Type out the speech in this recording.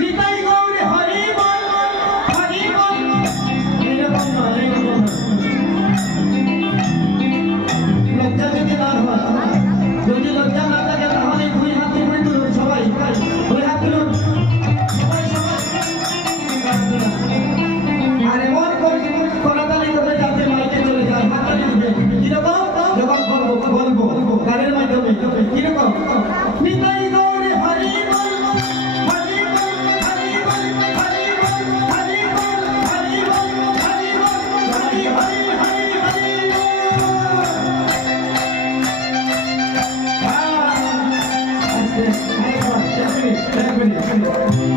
নিতাই গৌরে হরি বল হরি বল। এইরকম নয়, এইরকম নয়। লজ্জা যদি না হয়, যদি লজ্জা না থাকে তাহলে দুই হাত উপরে তুলুন সবাই, দুই হাত তুলুন সবাই সবাই। আর এমন করাতালি করে যাতে মাইকে চলে যায়, হাততালি দিবে কিরকম যখন বলবো গানের মাধ্যমে কিরকম নিতাই গৌরে হরি বল হরি বল হরি বল হরি বল হরি বল হরি বল হরি বল হরি হরি হরি হরি বল। আস্তে আরেকবার, এক মিনিট